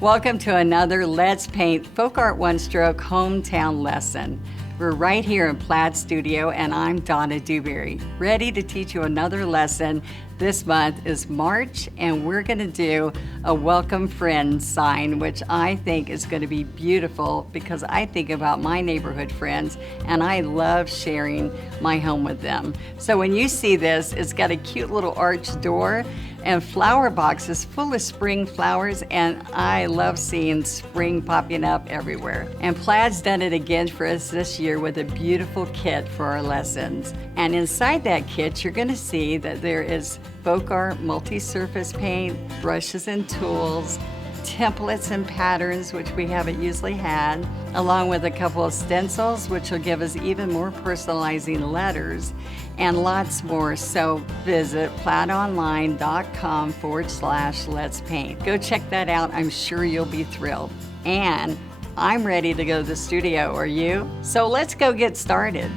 Welcome to another Let's Paint FolkArt One Stroke hometown lesson. We're right here in Plaid Studio and I'm Donna Dewberry, ready to teach you another lesson. This month is March and we're going to do a welcome friend sign, which I think is going to be beautiful because I think about my neighborhood friends and I love sharing my home with them. So when you see this, it's got a cute little arched door and flower boxes full of spring flowers, and I love seeing spring popping up everywhere. And Plaid's done it again for us this year with a beautiful kit for our lessons. And inside that kit, you're gonna see that there is FolkArt multi-surface paint, brushes and tools, templates and patterns, which we haven't usually had, along with a couple of stencils, which will give us even more personalizing letters, and lots more. So visit plaidonline.com/let's paint. Go check that out. I'm sure you'll be thrilled. And I'm ready to go to the studio, are you? So let's go get started.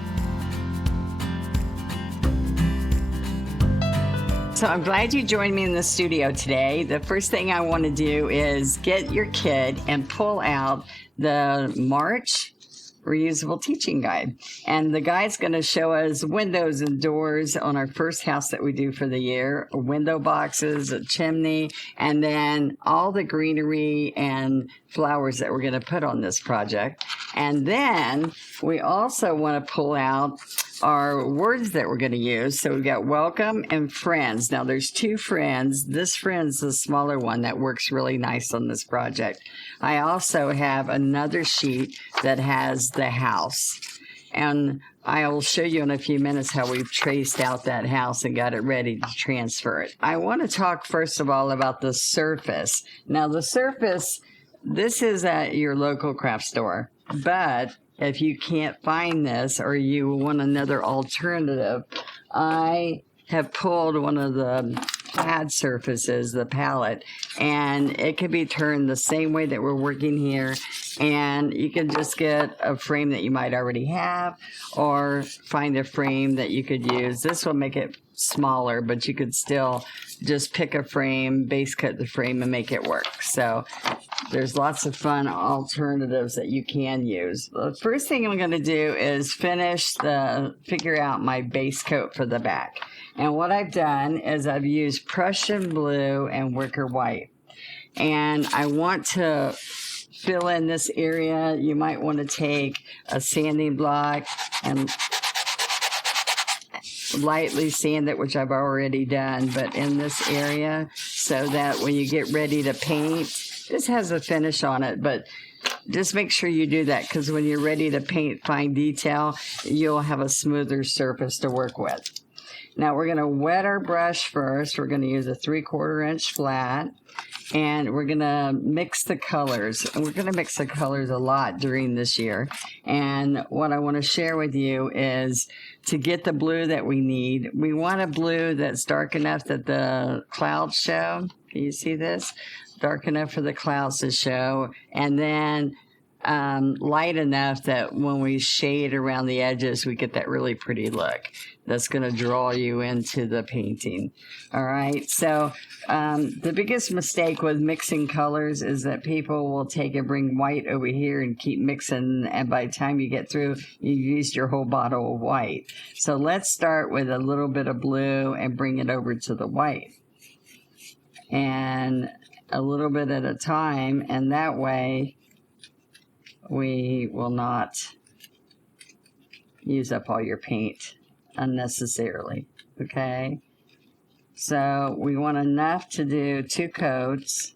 So I'm glad you joined me in the studio today. The first thing I want to do is get your kit and pull out the March reusable teaching guide. And the guide's going to show us windows and doors on our first house that we do for the year, window boxes, a chimney, and then all the greenery and flowers that we're going to put on this project. And then we also want to pull out our words that we're going to use. So we've got welcome and friends. Now there's two friends. This friend's the smaller one that works really nice on this project. I also have another sheet that has the house. And I will show you in a few minutes how we've traced out that house and got it ready to transfer it. I want to talk first of all about the surface. Now the surface, this is at your local craft store, but if you can't find this or you want another alternative, I have pulled one of the Plaid surfaces, the palette, and it can be turned the same way that we're working here. And you can just get a frame that you might already have or find a frame that you could use. This will make it smaller, but you could still just pick a frame, base cut the frame, and make it work. So there's lots of fun alternatives that you can use. The first thing I'm going to do is figure out my base coat for the back. And what I've done is I've used Prussian blue and Wicker white. And I want to fill in this area. You might want to take a sanding block and lightly sand it, which I've already done, but in this area, so that when you get ready to paint, this has a finish on it, but just make sure you do that because when you're ready to paint fine detail, you'll have a smoother surface to work with. Now we're going to wet our brush first. We're going to use a 3/4 inch flat, and we're going to mix the colors. And we're going to mix the colors a lot during this year. And what I want to share with you is to get the blue that we need, we want a blue that's dark enough that the clouds show. Can you see this? Dark enough for the clouds to show, and then light enough that when we shade around the edges, we get that really pretty look. That's going to draw you into the painting. All right. So the biggest mistake with mixing colors is that people will take and bring white over here and keep mixing. And by the time you get through, you've used your whole bottle of white. So let's start with a little bit of blue and bring it over to the white. And a little bit at a time. And that way, we will not use up all your paint unnecessarily, okay? So we want enough to do 2 coats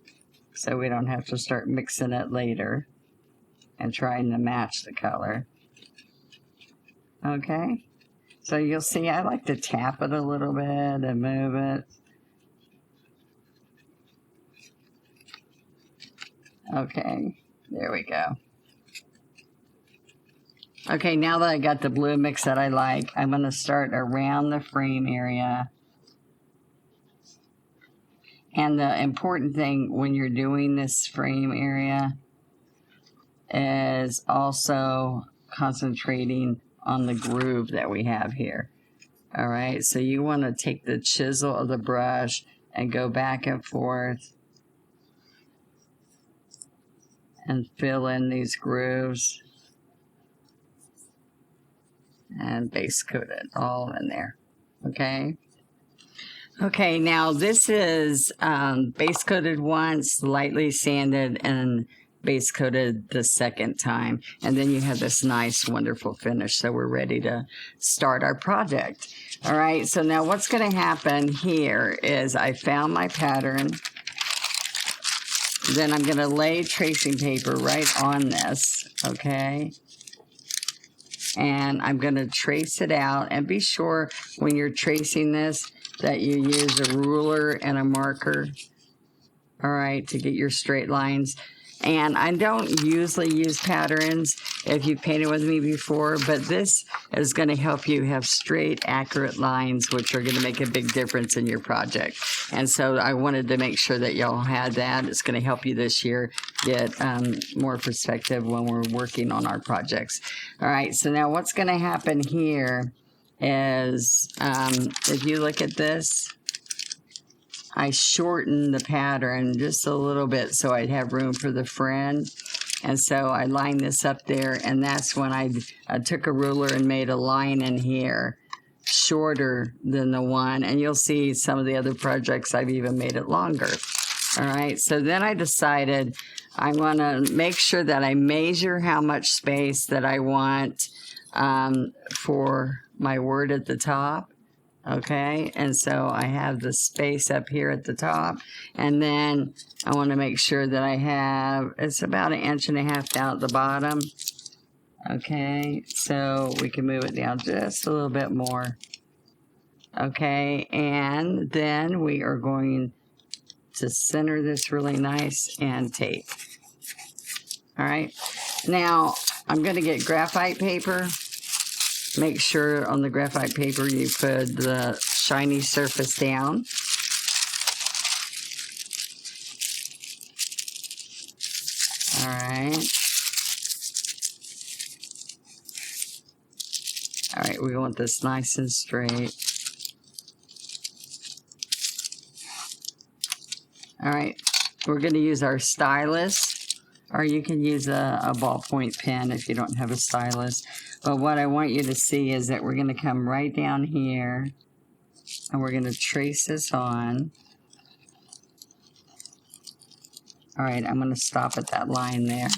so we don't have to start mixing it later and trying to match the color. Okay? So you'll see I like to tap it a little bit and move it. Okay, there we go. Okay, now that I got the blue mix that I like, I'm going to start around the frame area. And the important thing when you're doing this frame area is also concentrating on the groove that we have here. All right, so you want to take the chisel of the brush and go back and forth and fill in these grooves and base coat it all in there. Okay. Okay, now this is base coated once, lightly sanded, and base coated the second time. And then you have this nice, wonderful finish. So we're ready to start our project. All right, so now what's going to happen here is I found my pattern. Then I'm going to lay tracing paper right on this, okay? And I'm going to trace it out. And be sure when you're tracing this that you use a ruler and a marker, all right, to get your straight lines. And I don't usually use patterns if you've painted with me before, but this is going to help you have straight, accurate lines, which are going to make a big difference in your project. And so I wanted to make sure that y'all had that. It's going to help you this year get more perspective when we're working on our projects. All right, so now what's going to happen here is if you look at this, I shortened the pattern just a little bit so I'd have room for the friend. And so I lined this up there, and that's when I took a ruler and made a line in here shorter than the one. And you'll see some of the other projects I've even made it longer. All right, so then I decided I want to make sure that I measure how much space that I want for my word at the top. Okay, and so I have the space up here at the top, and then I want to make sure that I have, it's about 1.5 inches down at the bottom. Okay, so we can move it down just a little bit more. Okay, and then we are going to center this really nice and tape. All right, now I'm going to get graphite paper. Make sure on the graphite paper you put the shiny surface down. All right. All right, we want this nice and straight. All right, we're going to use our stylus, or you can use a ballpoint pen if you don't have a stylus. But what I want you to see is that we're going to come right down here, and we're going to trace this on. All right, I'm going to stop at that line there.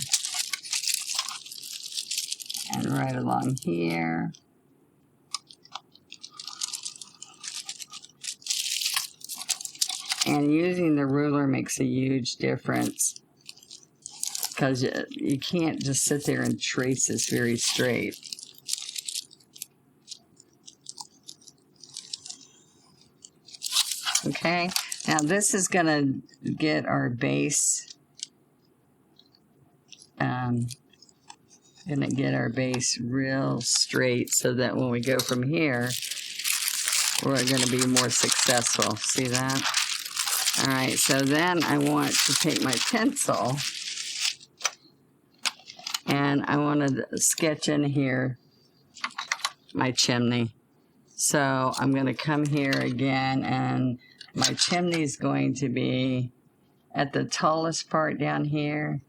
And right along here. And using the ruler makes a huge difference, because you can't just sit there and trace this very straight. Okay, now this is going to get our base, real straight, so that when we go from here, we're going to be more successful. See that? All right, so then I want to take my pencil, and I want to sketch in here my chimney. So I'm going to come here again, and my chimney is going to be at the tallest part down here.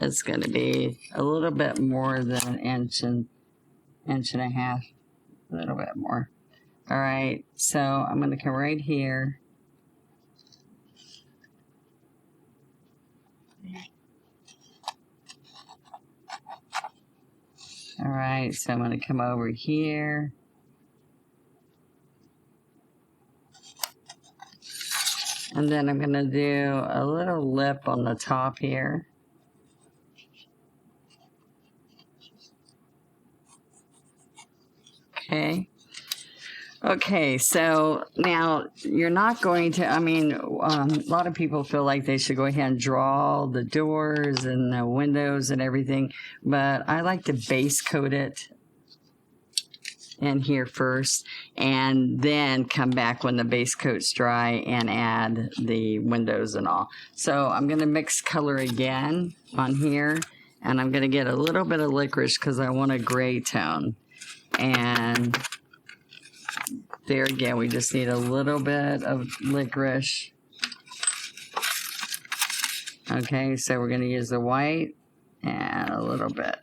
It's going to be a little bit more than 1.5 inches, a little bit more. All right, so I'm going to come right here. All right, so I'm going to come over here. And then I'm going to do a little lip on the top here. Okay. Okay, so now you're not going to, a lot of people feel like they should go ahead and draw the doors and the windows and everything, but I like to base coat it in here first, and then come back when the base coat's dry and add the windows and all. So I'm going to mix color again on here, and I'm going to get a little bit of licorice because I want a gray tone. And there again, we just need a little bit of licorice. Okay, so we're going to use the white and a little bit.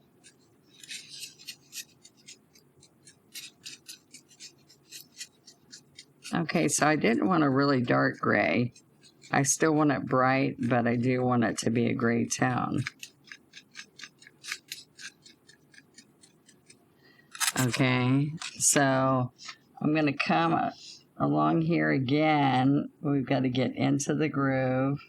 Okay, so I didn't want a really dark gray. I still want it bright, but I do want it to be a gray tone. Okay, so I'm going to come along here again. We've got to get into the groove.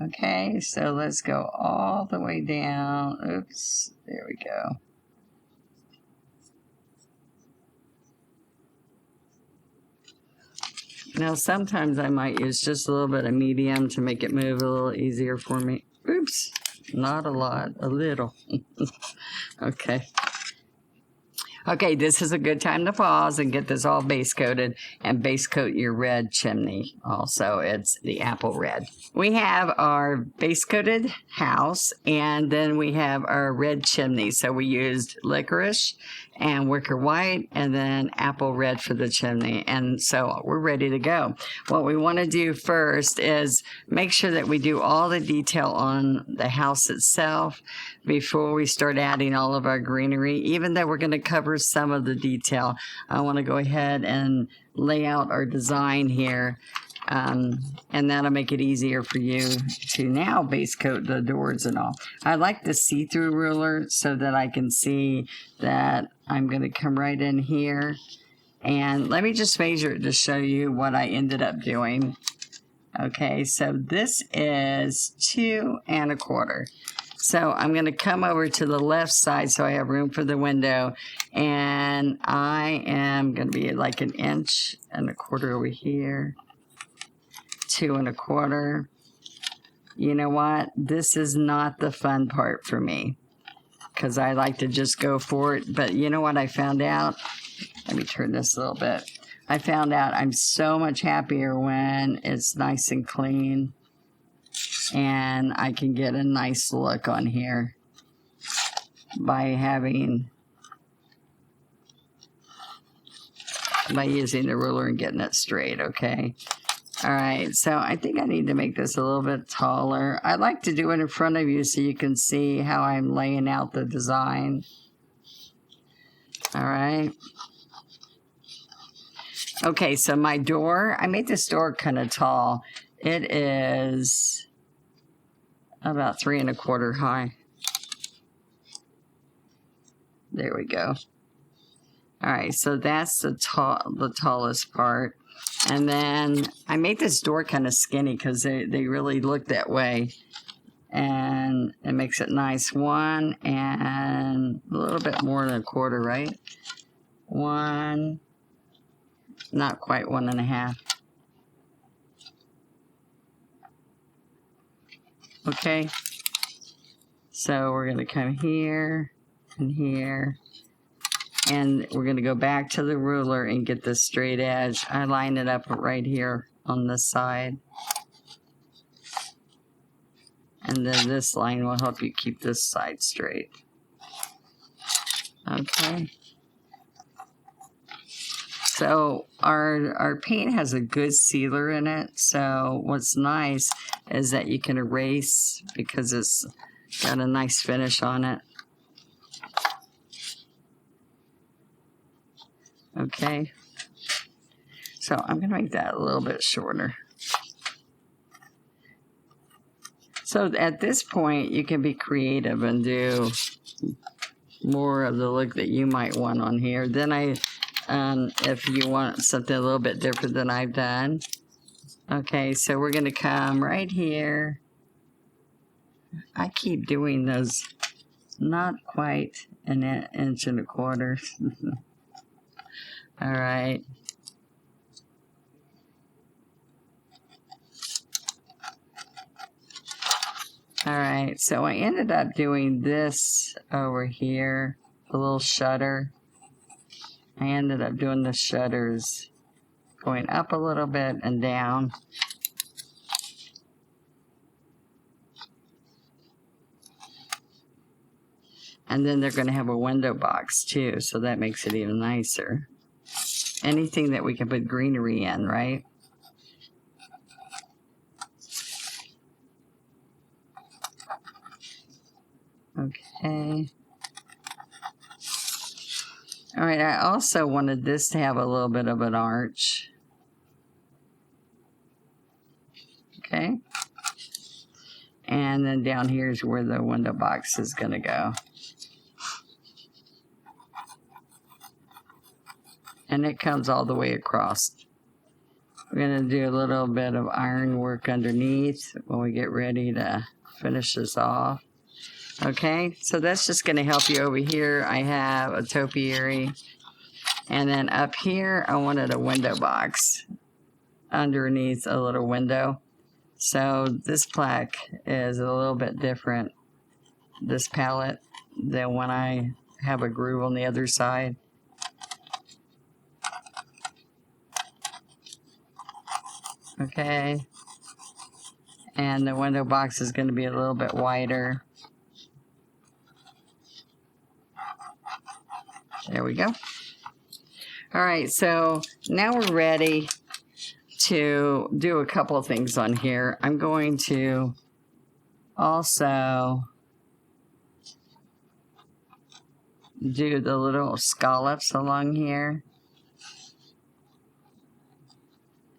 Okay, so let's go all the way down. Oops, there we go. Now, sometimes I might use just a little bit of medium to make it move a little easier for me. Oops, not a lot, a little. Okay. Okay, this is a good time to pause and get this all base coated, and base coat your red chimney. Also, it's the apple red. We have our base coated house, and then we have our red chimney. So we used licorice and wicker white, and then apple red for the chimney. And so we're ready to go. What we want to do first is make sure that we do all the detail on the house itself before we start adding all of our greenery. Even though we're going to cover some of the detail, I want to go ahead and lay out our design here. And that'll make it easier for you to now base coat the doors and all. I like the see-through ruler so that I can see that I'm going to come right in here. And let me just measure it to show you what I ended up doing. Okay, so this is 2 1/4. So I'm going to come over to the left side so I have room for the window. And I am going to be like 1 1/4 over here. 2 1/4. You know what? This is not the fun part for me because I like to just go for it. But you know what I found out? Let me turn this a little bit. I found out I'm so much happier when it's nice and clean and I can get a nice look on here by using the ruler and getting it straight, okay? All right, so I think I need to make this a little bit taller. I like to do it in front of you so you can see how I'm laying out the design. All right. Okay, so my door, I made this door kind of tall. It is about 3 1/4 high. There we go. All right, so that's the tallest part. And then I made this door kind of skinny because they really look that way. And it makes it nice. 1 and a little bit more than 1/4, right? 1, not quite 1 1/2. Okay. So we're going to come here and here. And we're going to go back to the ruler and get this straight edge. I line it up right here on this side. And then this line will help you keep this side straight. Okay. So our paint has a good sealer in it. So what's nice is that you can erase because it's got a nice finish on it. Okay, so I'm going to make that a little bit shorter. So at this point, you can be creative and do more of the look that you might want on here. Then if you want something a little bit different than I've done. Okay, so we're going to come right here. I keep doing those not quite 1 1/4 inches. All right. All right, so I ended up doing this over here, a little shutter. I ended up doing the shutters going up a little bit and down. And then they're going to have a window box too, so that makes it even nicer. anything that we can put greenery in, right? Okay. All right, I also wanted this to have a little bit of an arch. Okay. And then down here is where the window box is going to go. And it comes all the way across. We're going to do a little bit of iron work underneath when we get ready to finish this off. Okay, so that's just going to help you over here. I have a topiary. And then up here, I wanted a window box underneath a little window. So this plaque is a little bit different, this palette, than when I have a groove on the other side. Okay. And the window box is going to be a little bit wider. There we go. All right, so now we're ready to do a couple of things on here. I'm going to also do the little scallops along here.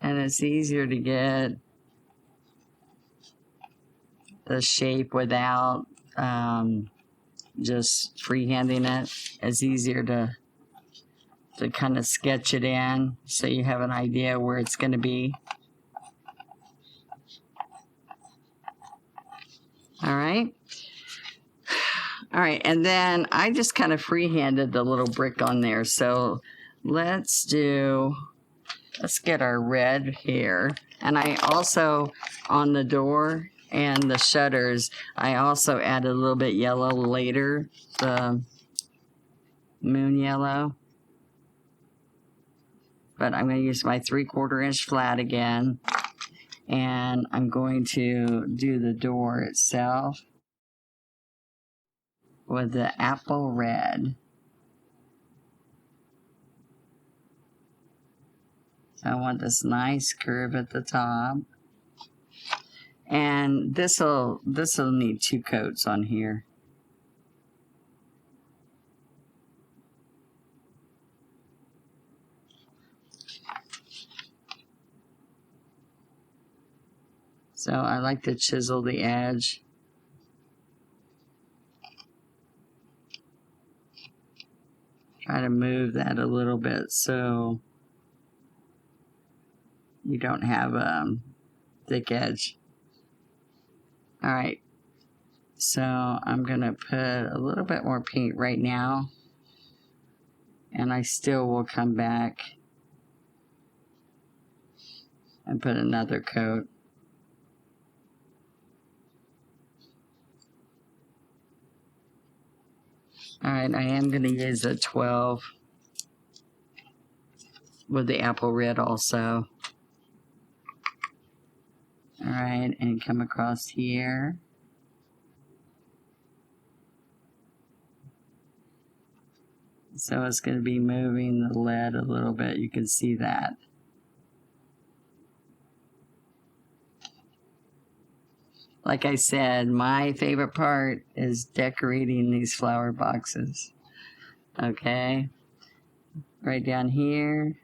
And it's easier to get the shape without just freehanding it. It's easier to kind of sketch it in so you have an idea where it's going to be. All right. All right, and then I just kind of freehanded the little brick on there. So let's get our red here. And I also, on the door and the shutters, I also added a little bit yellow later, the moon yellow. But I'm going to use my 3/4 inch flat again. And I'm going to do the door itself with the apple red. So I want this nice curve at the top. And this'll need 2 coats on here. So I like to chisel the edge. Try to move that a little bit so you don't have a thick edge. All right, so I'm gonna put a little bit more paint right now, and I still will come back and put another coat. All right, I am gonna use a 12 with the apple red also. All right, and come across here. So it's going to be moving the lead a little bit. You can see that. Like I said, my favorite part is decorating these flower boxes. Okay, right down here.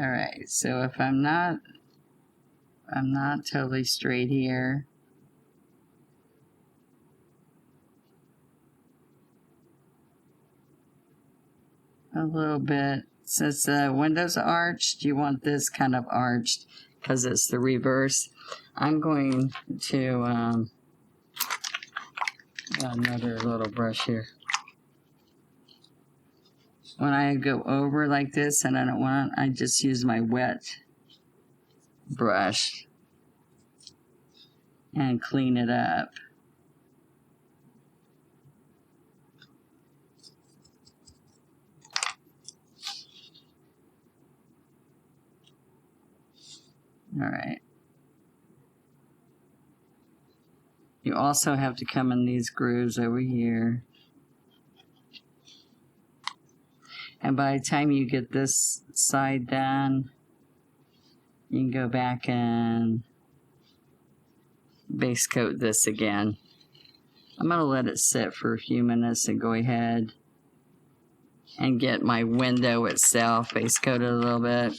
All right, so if I'm not totally straight here. A little bit. Since the window's arched, you want this kind of arched because it's the reverse. I'm going to got another little brush here. When I go over like this and I don't want, I just use my wet brush and clean it up. All right. also have to come in these grooves over here. And by the time you get this side done, you can go back and base coat this again. I'm going to let it sit for a few minutes and go ahead and get my window itself base coated a little bit.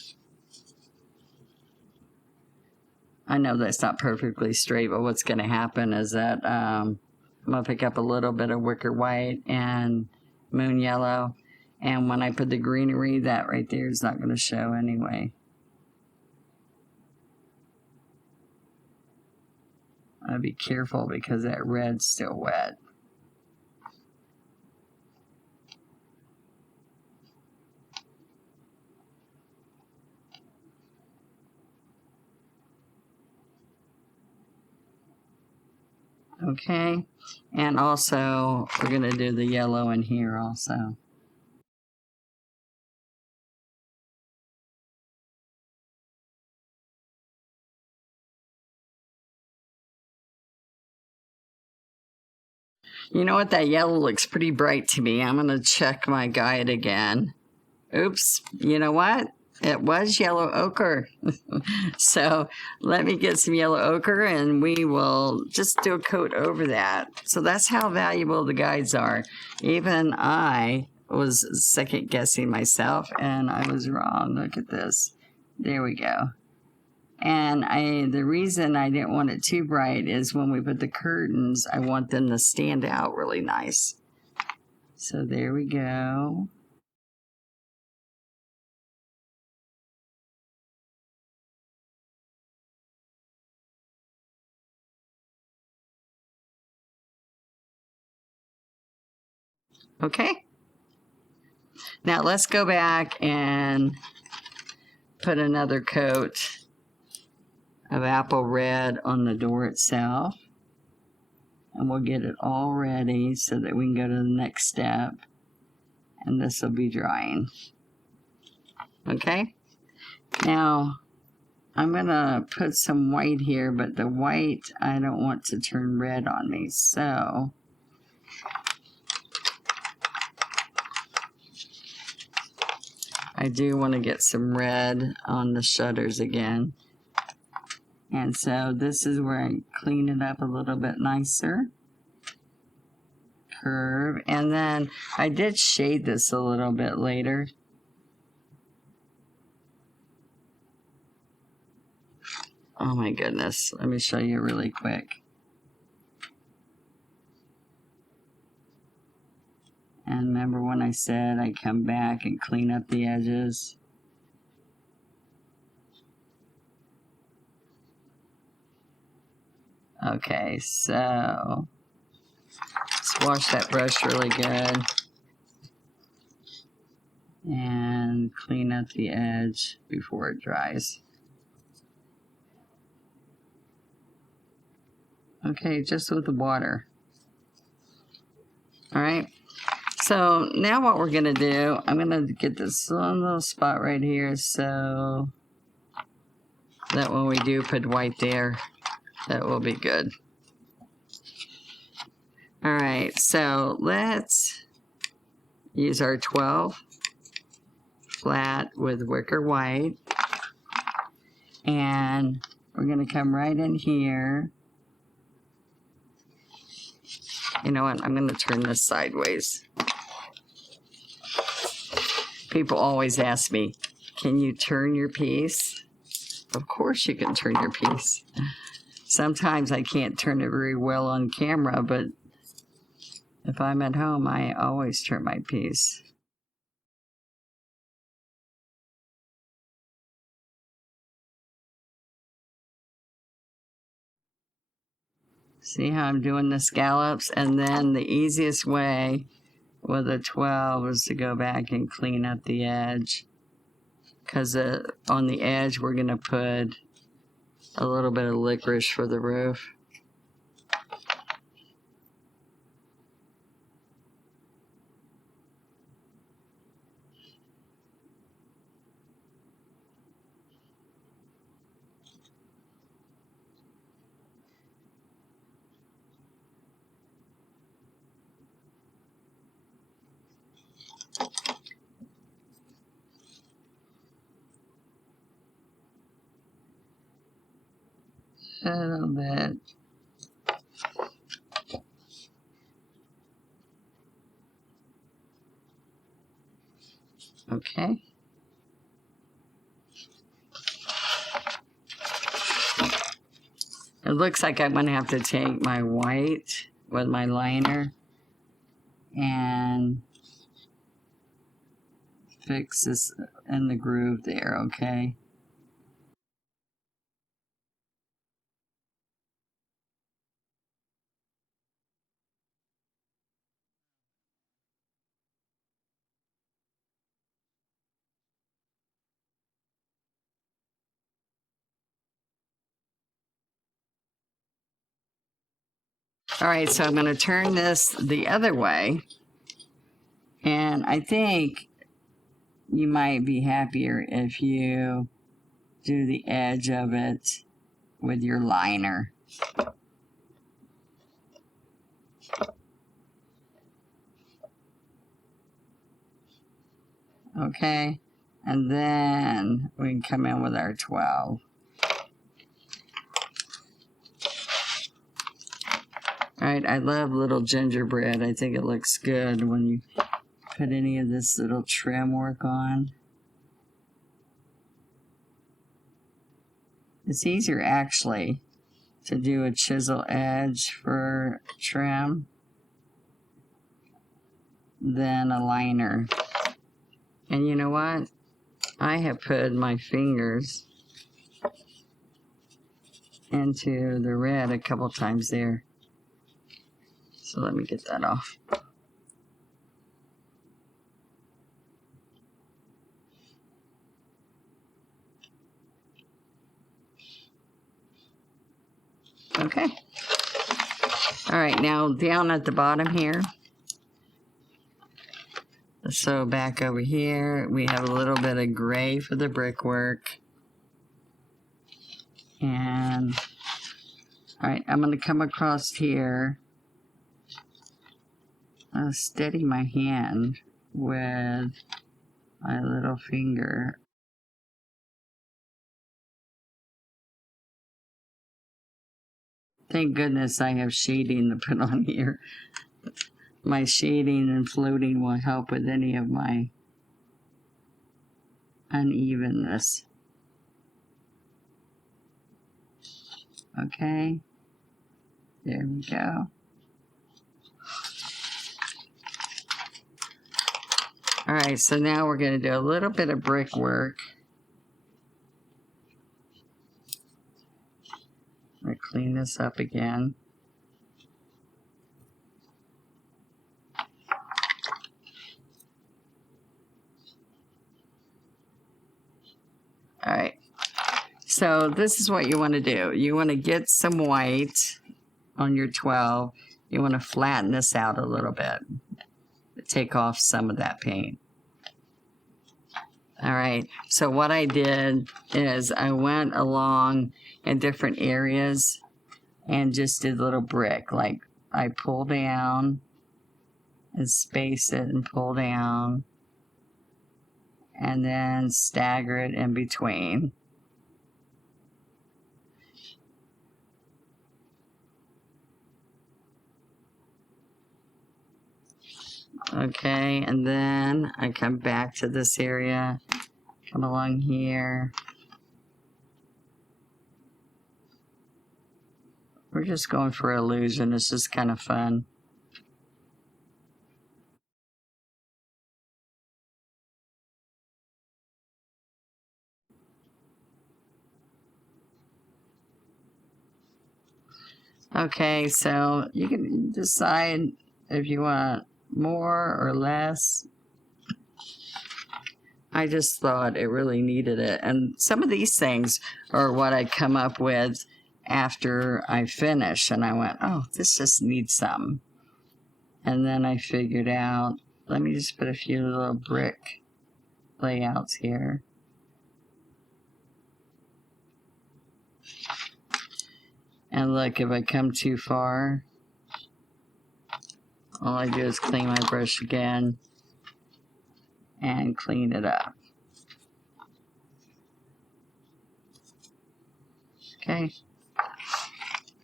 I know that's not perfectly straight, but what's going to happen is that I'm going to pick up a little bit of wicker white and moon yellow, and when I put the greenery, that right there is not going to show anyway. I'll be careful because that red's still wet. Okay, and also we're going to do the yellow in here also. You know what? That yellow looks pretty bright to me. I'm going to check my guide again. Oops, you know what? It was yellow ochre. So let me get some yellow ochre and we will just do a coat over that. So that's how valuable the guides are. Even I was second guessing myself and I was wrong. Look at this. There we go. And the reason I didn't want it too bright is when we put the curtains, I want them to stand out really nice. So there we go. Okay. Now let's go back and put another coat of apple red on the door itself. And we'll get it all ready so that we can go to the next step. And this will be drying. Okay? Now, I'm going to put some white here, but the white I don't want to turn red on me. So, I do want to get some red on the shutters again. And so this is where I clean it up a little bit nicer. Curve. And then I did shade this a little bit later. Oh my goodness. Let me show you really quick. And remember when I said I come back and clean up the edges? Okay, so let's wash that brush really good and clean up the edge before it dries. Okay, just with the water. All right, so now what we're gonna do, I'm gonna get this one little spot right here so that when we do put white there, that will be good. All right, so let's use our 12 flat with wicker white. And we're going to come right in here. You know what? I'm going to turn this sideways. People always ask me, can you turn your piece? Of course you can turn your piece. Sometimes I can't turn it very well on camera, but if I'm at home, I always turn my piece. See how I'm doing the scallops? And then the easiest way with a 12 is to go back and clean up the edge. Because on the edge, we're going to put a little bit of licorice for the roof. A little bit. Okay. It looks like I'm going to have to take my white with my liner and fix this in the groove there, okay? All right, so I'm going to turn this the other way, and I think you might be happier if you do the edge of it with your liner. Okay, and then we can come in with our 12. All right, I love little gingerbread. I think it looks good when you put any of this little trim work on. It's easier actually to do a chisel edge for trim than a liner. And you know what? I have put my fingers into the red a couple times there. So let me get that off. Okay. All right, now down at the bottom here. So back over here, we have a little bit of gray for the brickwork. And, all right, I'm going to come across here. I'll steady my hand with my little finger. Thank goodness I have shading to put on here. My shading and floating will help with any of my unevenness. Okay, there we go. All right, so now we're going to do a little bit of brickwork. I'm going to clean this up again. All right, so this is what you want to do. You want to get some white on your 12. You want to flatten this out a little bit. Take off some of that paint. All right, so what I did is I went along in different areas and just did little brick. Like I pull down and space it and pull down and then stagger it in between. Okay, and then I come back to this area, come along here. We're just going for illusion. It's just kind of fun. Okay, so you can decide if you want more or less. I just thought it really needed it. And some of these things are what I come up with after I finish. And I went, oh, this just needs some. And then I figured out, let me just put a few little brick layouts here. And look, if I come too far, all I do is clean my brush again and clean it up. Okay.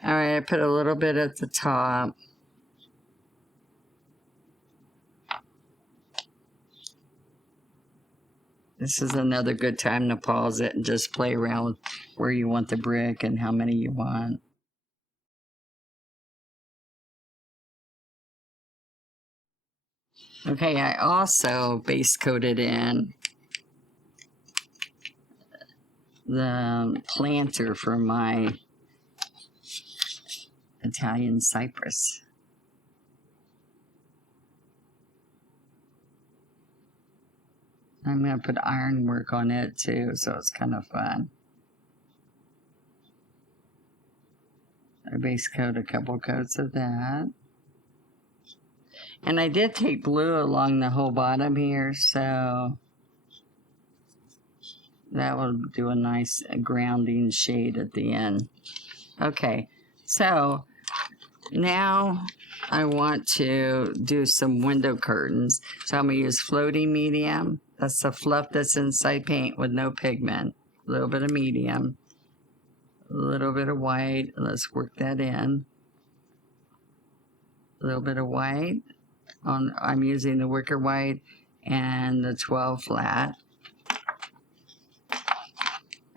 All right, I put a little bit at the top. This is another good time to pause it and just play around with where you want the brick and how many you want. Okay, I also base coated in the planter for my Italian cypress. I'm going to put ironwork on it too, so it's kind of fun. I base coat a couple coats of that. And I did take blue along the whole bottom here, so that will do a nice grounding shade at the end. Okay, so now I want to do some window curtains. So I'm going to use floating medium. That's the fluff that's inside paint with no pigment. A little bit of medium. A little bit of white. Let's work that in. A little bit of white. I'm using the Wicker white and the 12 flat.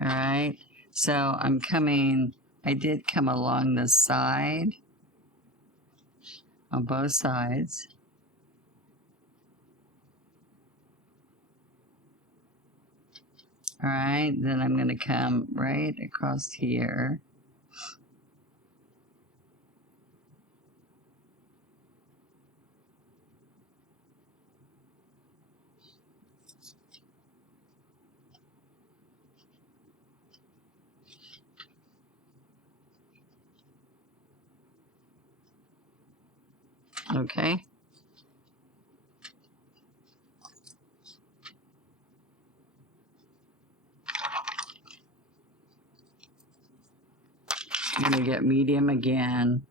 All right. So I did come along the side. On both sides. All right, then I'm going to come right across here. Okay. I'm going to get medium again.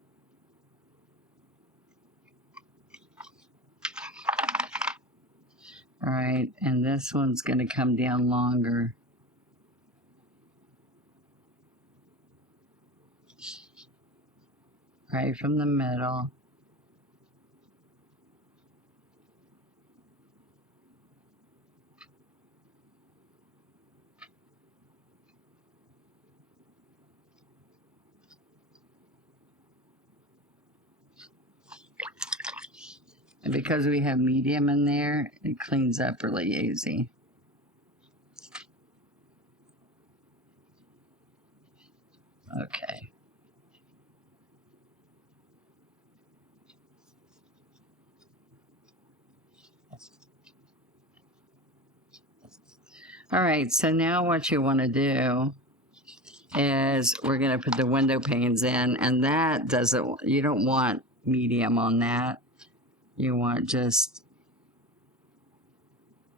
All right, and this one's going to come down longer. Right from the middle. And because we have medium in there, it cleans up really easy. Okay. All right, so now what you want to do is we're going to put the window panes in, and that doesn't, you don't want medium on that. You want just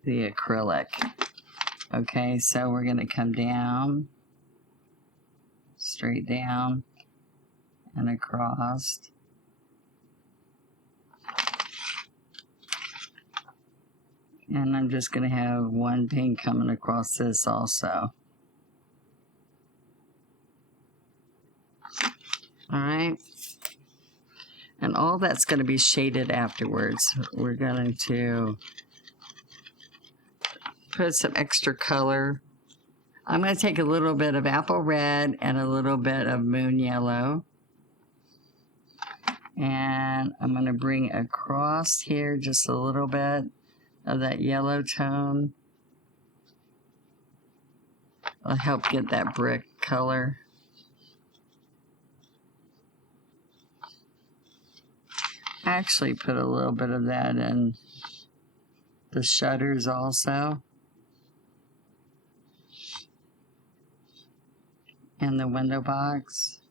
the acrylic. Okay, so we're going to come down, straight down, and across. And I'm just going to have one pane coming across this also. All right. And all that's going to be shaded afterwards. We're going to put some extra color. I'm going to take a little bit of apple red and a little bit of moon yellow. And I'm going to bring across here just a little bit of that yellow tone. It'll help get that brick color. I actually put a little bit of that in the shutters also. And the window box.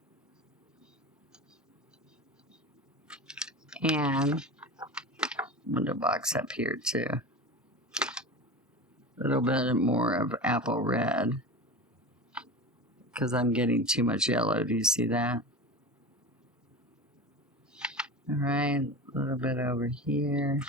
And window box up here too. A little bit more of apple red. Because I'm getting too much yellow. Do you see that? All right, a little bit over here.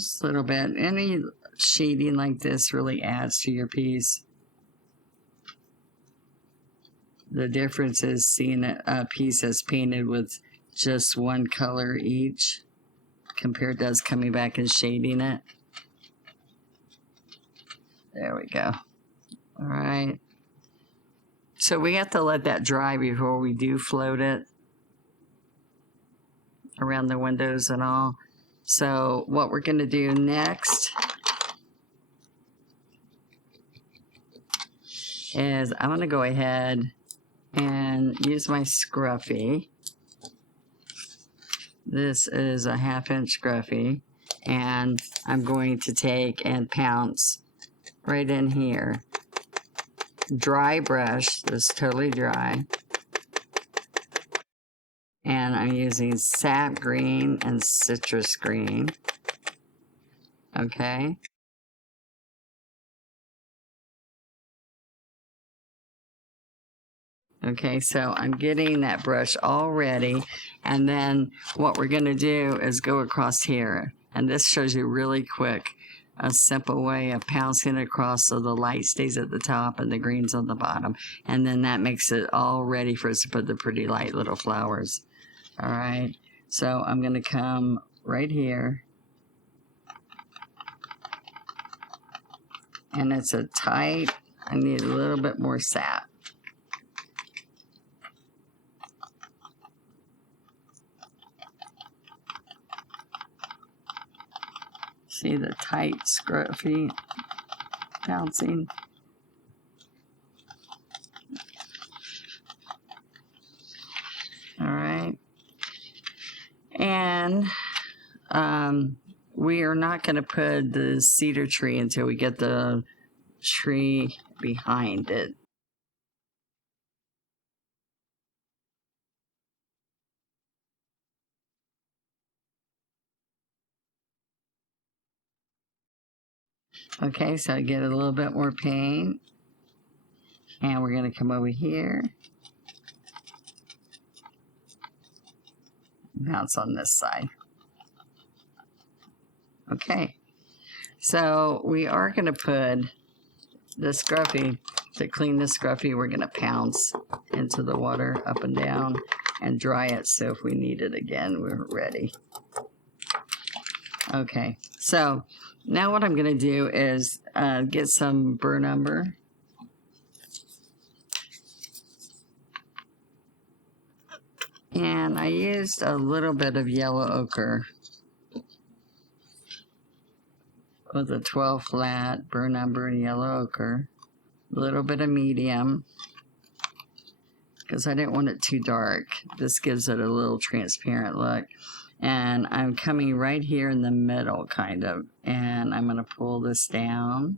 Just a little bit. Any shading like this really adds to your piece. The difference is seeing a piece that's painted with just one color each compared to us coming back and shading it. There we go. All right. So we have to let that dry before we do float it around the windows and all. So what we're going to do next is I'm going to go ahead and use my scruffy. This is a 1/2 inch scruffy, and I'm going to take and pounce right in here. Dry brush, this is totally dry. And I'm using sap green and citrus green. Okay. Okay, so I'm getting that brush all ready, and then what we're going to do is go across here, and this shows you really quick a simple way of pouncing across so the light stays at the top and the green's on the bottom, and then that makes it all ready for us to put the pretty light little flowers. All right, so I'm going to come right here, and it's a tight, I need a little bit more sap. See the tight, scruffy pouncing? All right. And we are not going to put the cedar tree until we get the tree behind it. Okay, so I get a little bit more paint, and we're going to come over here, bounce on this side. Okay, so we are going to put the scruffy, to clean the scruffy, we're going to pounce into the water up and down and dry it, so if we need it again, we're ready. Okay, so now what I'm going to do is get some burnt umber. And I used a little bit of yellow ochre with a 12 flat, burnt umber and yellow ochre. A little bit of medium, because I didn't want it too dark. This gives it a little transparent look. And I'm coming right here in the middle, kind of, and I'm going to pull this down.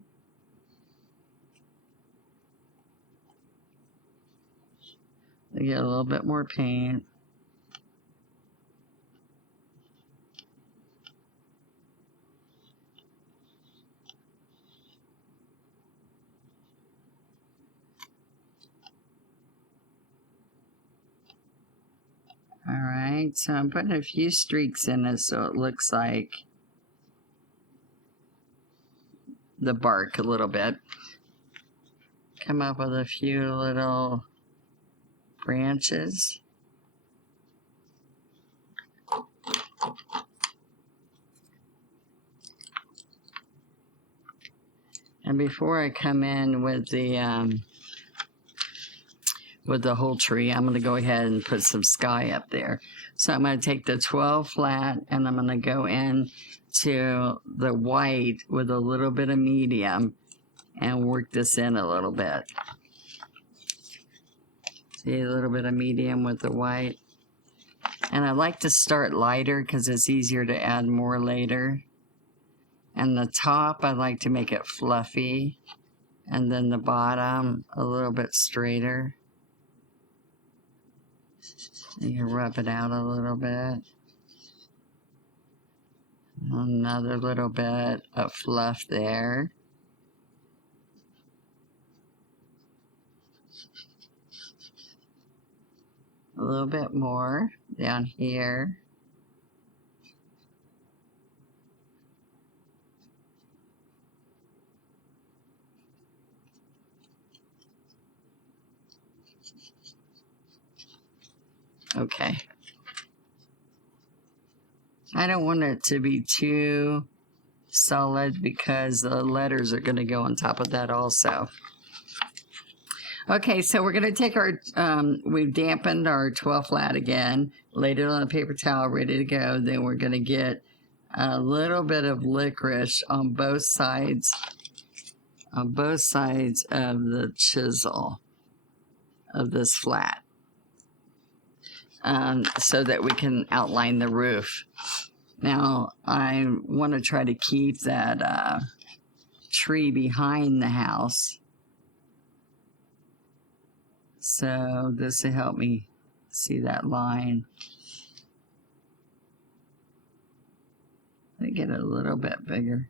I get a little bit more paint. All right, so I'm putting a few streaks in it so it looks like the bark a little bit. Come up with a few little branches. And before I come in with the whole tree, I'm going to go ahead and put some sky up there. So I'm going to take the 12 flat and I'm going to go in to the white with a little bit of medium and work this in a little bit. See, a little bit of medium with the white. And I like to start lighter because it's easier to add more later. And the top, I like to make it fluffy. And then the bottom, a little bit straighter. You can rub it out a little bit. Another little bit of fluff there. A little bit more down here. Okay. I don't want it to be too solid because the letters are going to go on top of that also. Okay, so we're going to take our, we've dampened our 12 flat again, laid it on a paper towel, ready to go. Then we're going to get a little bit of licorice on both sides of the chisel of this flat, so that we can outline the roof. Now, I want to try to keep that tree behind the house. So this will help me see that line. Let me get it a little bit bigger.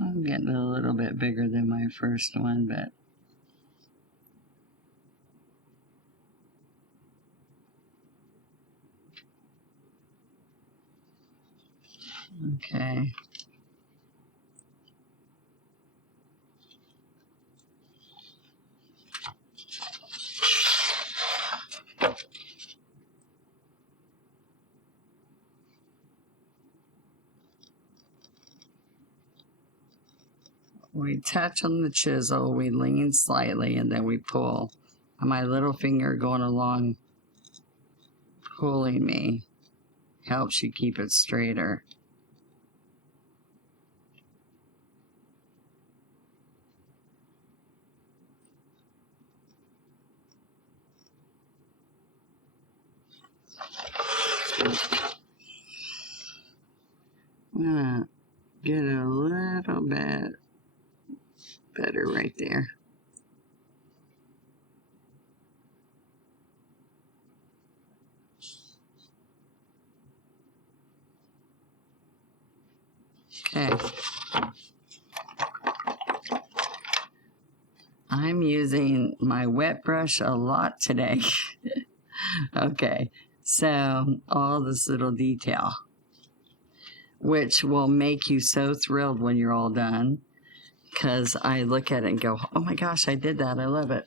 I'm getting a little bit bigger than my first one, but okay. We touch on the chisel, we lean slightly, and then we pull. And my little finger going along, pulling me, helps you keep it straighter. I'm gonna get a little bit better right there. Okay. I'm using my wet brush a lot today. Okay, so all this little detail, which will make you so thrilled when you're all done, because I look at it and go, oh my gosh, I did that. I love it.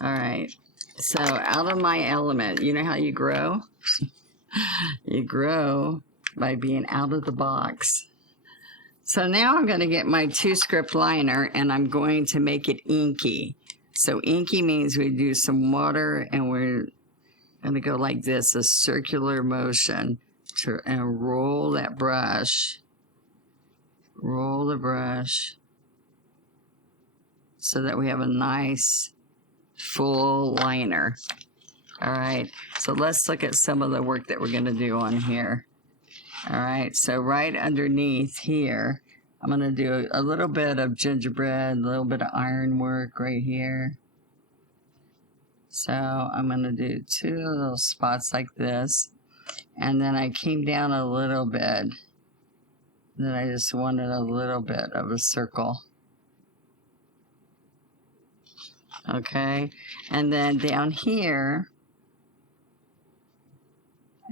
All right, so out of my element, you know how you grow? You grow by being out of the box. So now I'm going to get my 2-script liner and I'm going to make it inky. So inky means we do some water and we're going to go like this, a circular motion, and roll that brush. Roll the brush so that we have a nice full liner. All right, so let's look at some of the work that we're going to do on here. All right, so right underneath here, I'm going to do a little bit of gingerbread, a little bit of ironwork right here. So I'm going to do 2 little spots like this. And then I came down a little bit. Then I just wanted a little bit of a circle. Okay, and then down here,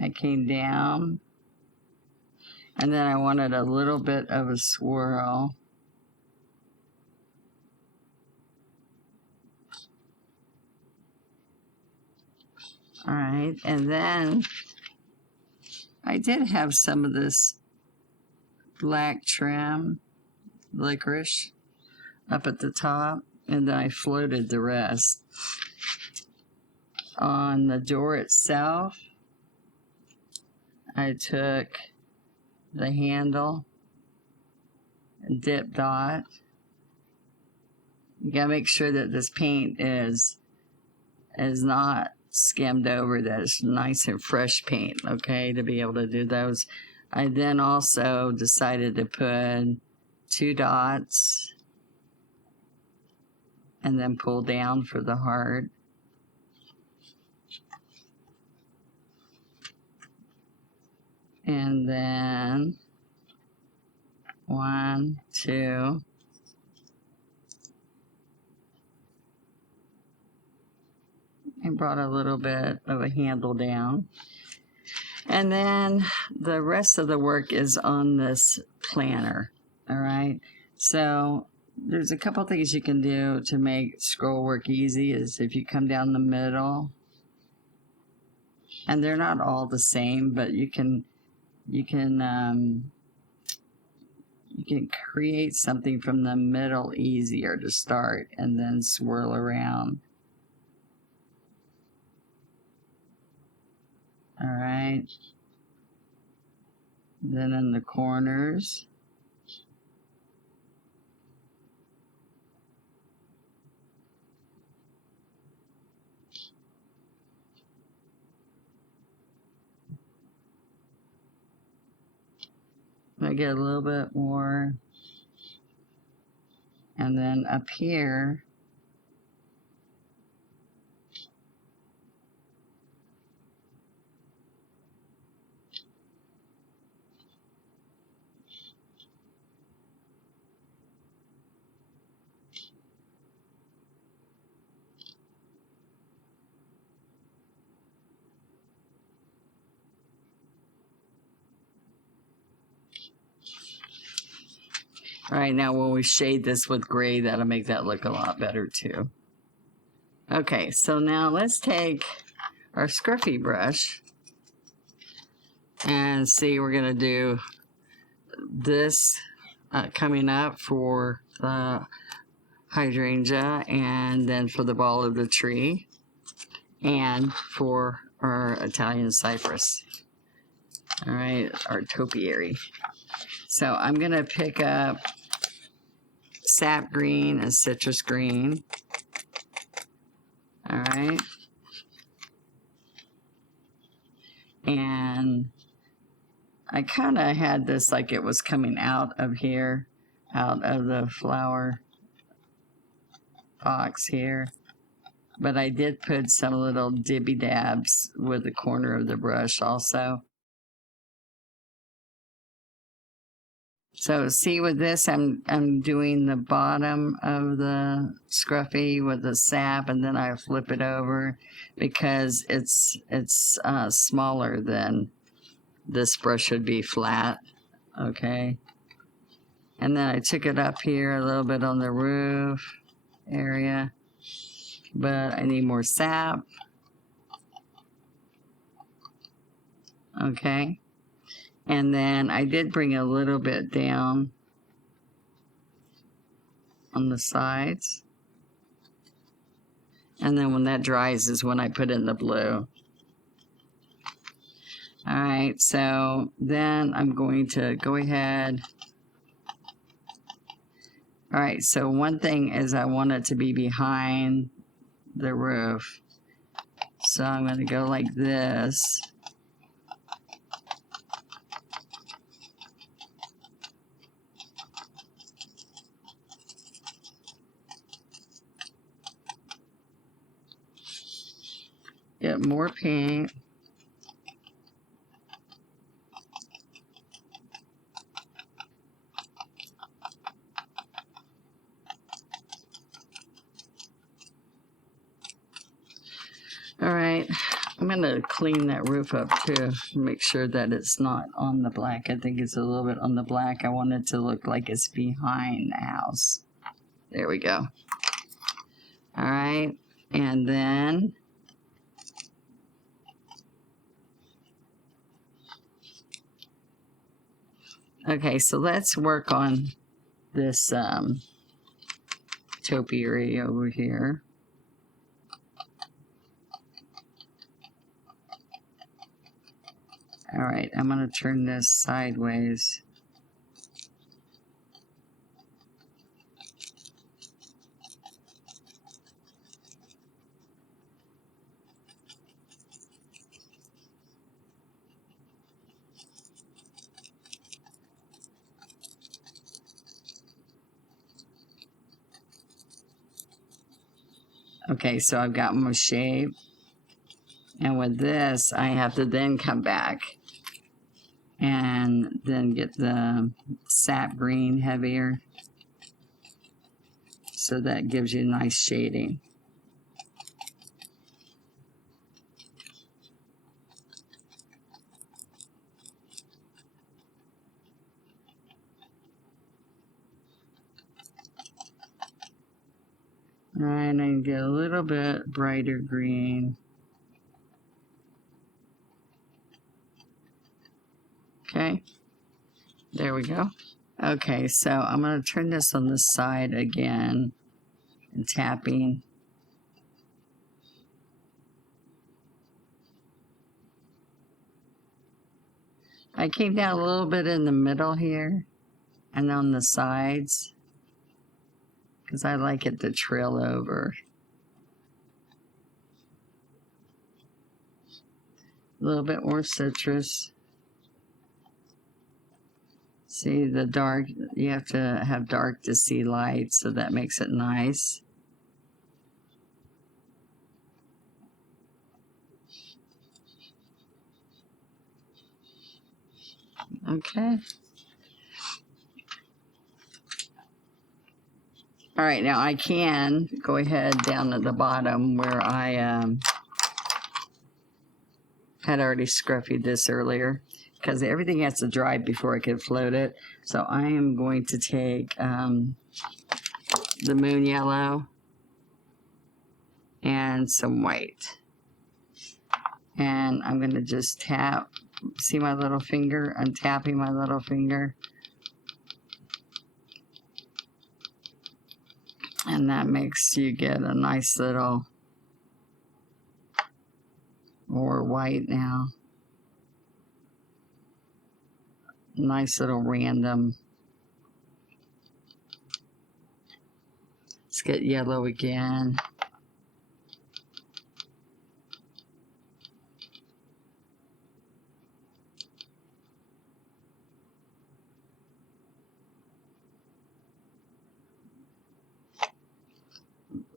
I came down. And then I wanted a little bit of a swirl. All right, and then I did have some of this black trim, licorice, up at the top, and then I floated the rest. On the door itself, I took the handle, dip dot. You gotta make sure that this paint is not skimmed over, that it's nice and fresh paint, okay, to be able to do those. I then also decided to put 2 dots and then pull down for the heart. And then 1, 2, and brought a little bit of a handle down. And then the rest of the work is on this planner, all right? So there's a couple things you can do to make scroll work easy is if you come down the middle, and they're not all the same, but you can create something from the middle easier to start and then swirl around. All right. Then in the corners. I get a little bit more. And then up here, all right, now when we shade this with gray, that'll make that look a lot better too. Okay, so now let's take our scruffy brush and see, we're gonna do this coming up for the hydrangea and then for the ball of the tree and for our Italian cypress. All right, our topiary. So I'm gonna pick up sap green and citrus green. All right. And I kind of had this like it was coming out of here, out of the flower box here. But I did put some little dibby dabs with the corner of the brush also. So see with this, I'm doing the bottom of the scruffy with the sap, and then I flip it over because it's smaller than this brush should be flat. Okay. And then I took it up here a little bit on the roof area, but I need more sap. Okay. And then I did bring a little bit down on the sides. And then when that dries is when I put in the blue. All right, so then I'm going to go ahead. All right, so one thing is I want it to be behind the roof. So I'm going to go like this. Get more paint. All right, I'm going to clean that roof up too, make sure that it's not on the black. I think it's a little bit on the black. I want it to look like it's behind the house. There we go. All right, and then okay, so let's work on this topiary over here. All right, I'm going to turn this sideways. Okay, so I've got my shape. And with this, I have to then come back and then get the sap green heavier. So that gives you nice shading. All right, I can get a little bit brighter green. Okay, there we go. Okay, so I'm going to turn this on the side again and tapping. I came down a little bit in the middle here and on the sides because I like it to trail over. A little bit more citrus. See the dark, you have to have dark to see light, so that makes it nice. Okay. All right, now I can go ahead down at the bottom where I had already scruffied this earlier, because everything has to dry before I can float it. So I am going to take the moon yellow and some white. And I'm going to just tap. See my little finger? I'm tapping my little finger. And that makes you get a nice little, more white now. Nice little random. Let's get yellow again.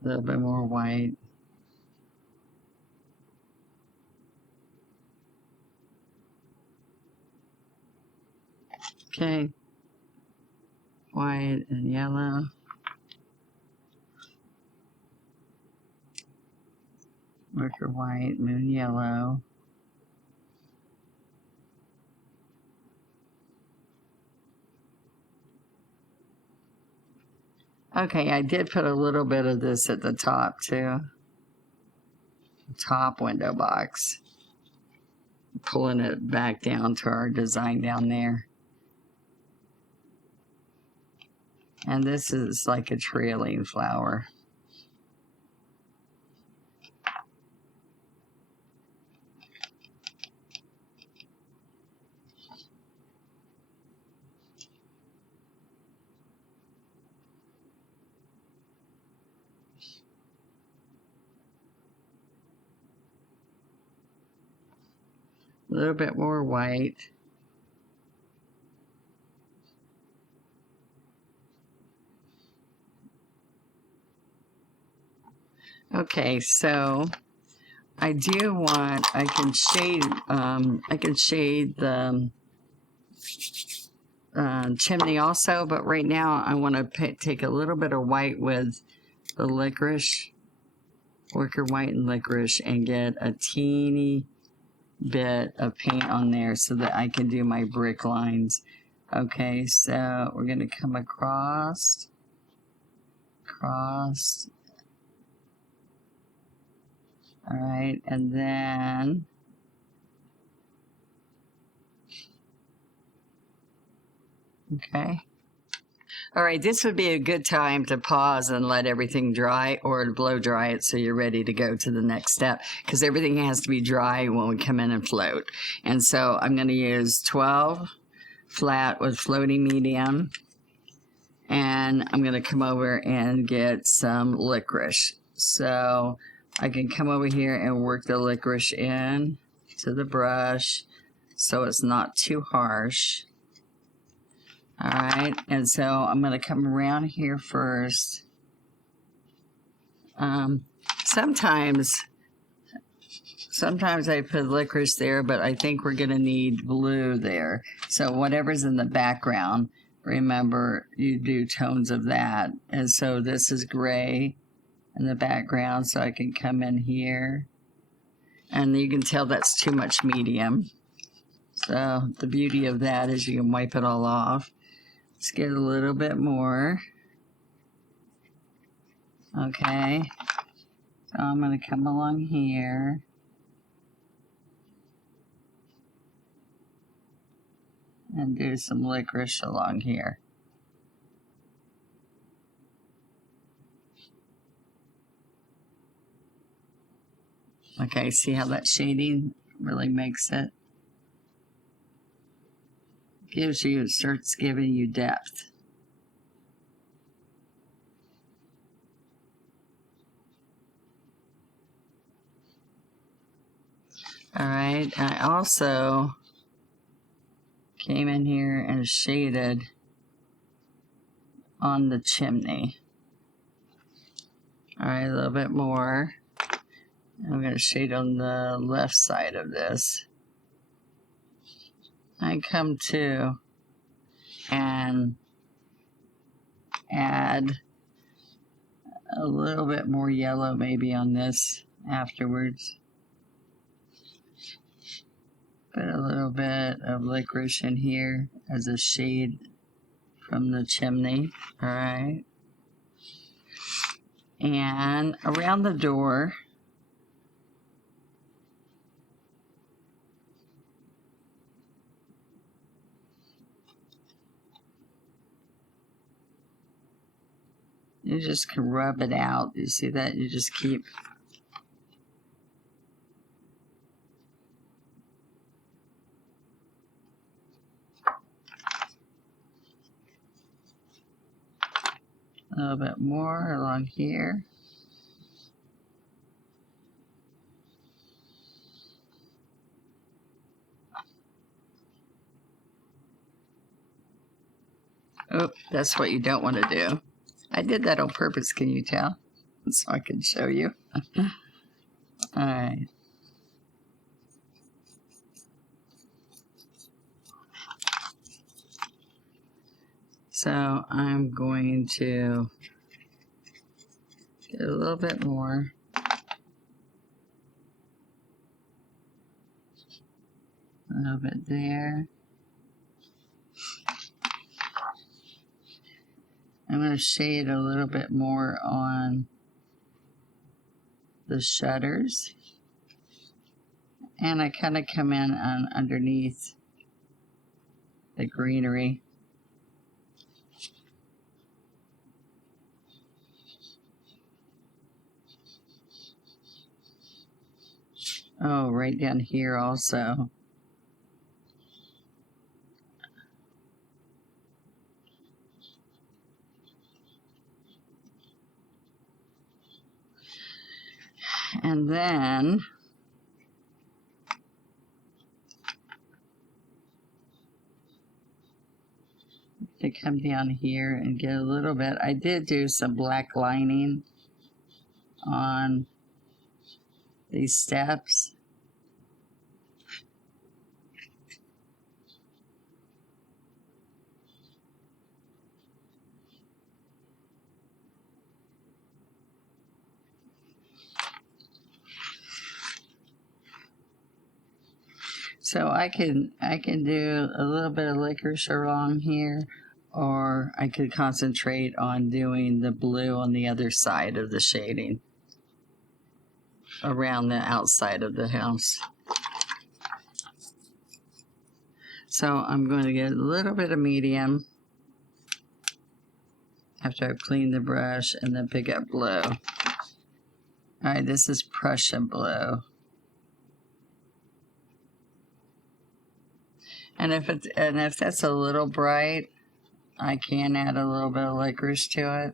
A little bit more white. Okay. White and yellow. Wicker white, moon yellow. Okay, I did put a little bit of this at the top too. Top window box. Pulling it back down to our design down there. And this is like a trailing flower. A little bit more white. Okay, so I do want, I can shade the chimney also, but right now I want to take a little bit of white with the licorice, wicker white and licorice, and get a teeny bit of paint on there so that I can do my brick lines. Okay, so we're going to come across. All right, and then okay. All right, this would be a good time to pause and let everything dry, or to blow dry it so you're ready to go to the next step, because everything has to be dry when we come in and float. And so I'm going to use 12 flat with floating medium, and I'm going to come over and get some licorice. So I can come over here and work the licorice in to the brush so it's not too harsh. All right, and so I'm going to come around here first. Sometimes I put licorice there, but I think we're going to need blue there. So whatever's in the background, remember, you do tones of that. And so this is gray in the background, so I can come in here. And you can tell that's too much medium. So the beauty of that is you can wipe it all off. Let's get a little bit more. Okay, so I'm going to come along here. And do some licorice along here. Okay, see how that shading really makes it? Starts giving you depth. All right, I also came in here and shaded on the chimney. All right, a little bit more. I'm going to shade on the left side of this. I come to and add a little bit more yellow maybe on this afterwards. Put a little bit of licorice in here as a shade from the chimney. All right. And around the door, you just can rub it out. You see that? You just keep a little bit more along here. Oh, that's what you don't want to do. I did that on purpose, can you tell? So I can show you. All right. So I'm going to get a little bit more. A little bit there. I'm going to shade a little bit more on the shutters. And I kind of come in on underneath the greenery. Oh, right down here also. And then to come down here and get a little bit. I did do some black lining on these steps. So I can do a little bit of licorice along here, or I could concentrate on doing the blue on the other side of the shading around the outside of the house. So I'm going to get a little bit of medium after I've cleaned the brush, and then pick up blue. All right, this is Prussian blue. And if that's a little bright, I can add a little bit of licorice to it.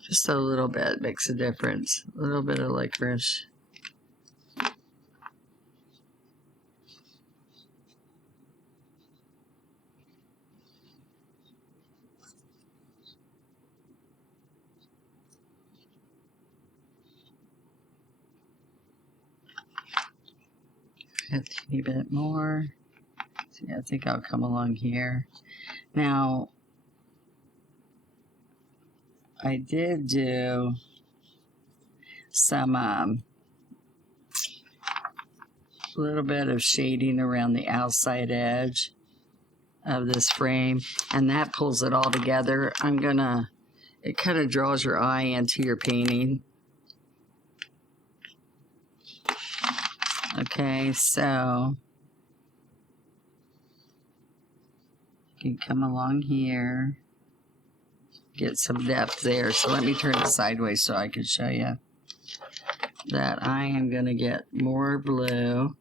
Just a little bit makes a difference. A little bit of licorice. A teeny bit more. See, I think I'll come along here. Now, I did do some little bit of shading around the outside edge of this frame, and that pulls it all together. It kind of draws your eye into your painting. Okay, so you can come along here, get some depth there. So let me turn it sideways so I can show you that I am going to get more blue.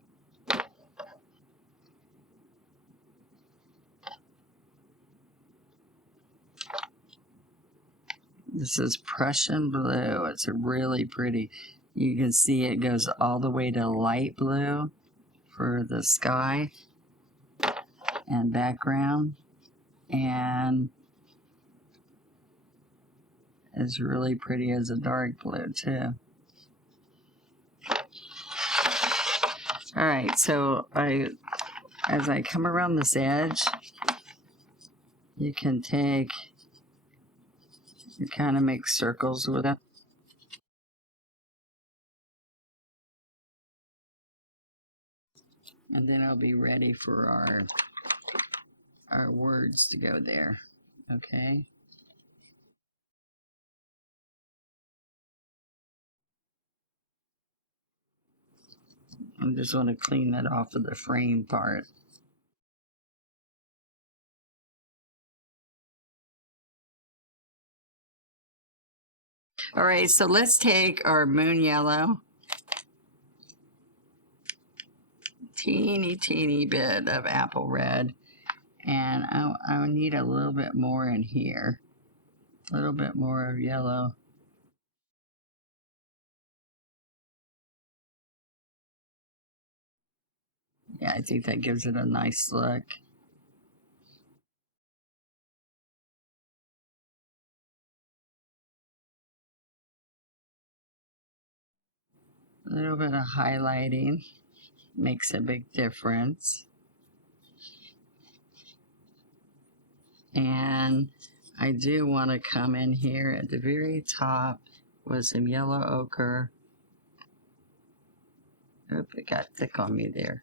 This is Prussian blue. It's really pretty. You can see it goes all the way to light blue for the sky and background, and it's really pretty as a dark blue too. All right, so as I come around this edge, you can you kind of make circles with it. And then I'll be ready for our words to go there, okay? I just want to clean that off of the frame part. All right, so let's take our moon yellow, teeny bit of apple red, and I need a little bit more in here, a little bit more of yellow. Yeah, I think that gives it a nice look. A little bit of highlighting makes a big difference. And I do want to come in here at the very top with some yellow ochre. Oop, it got thick on me there.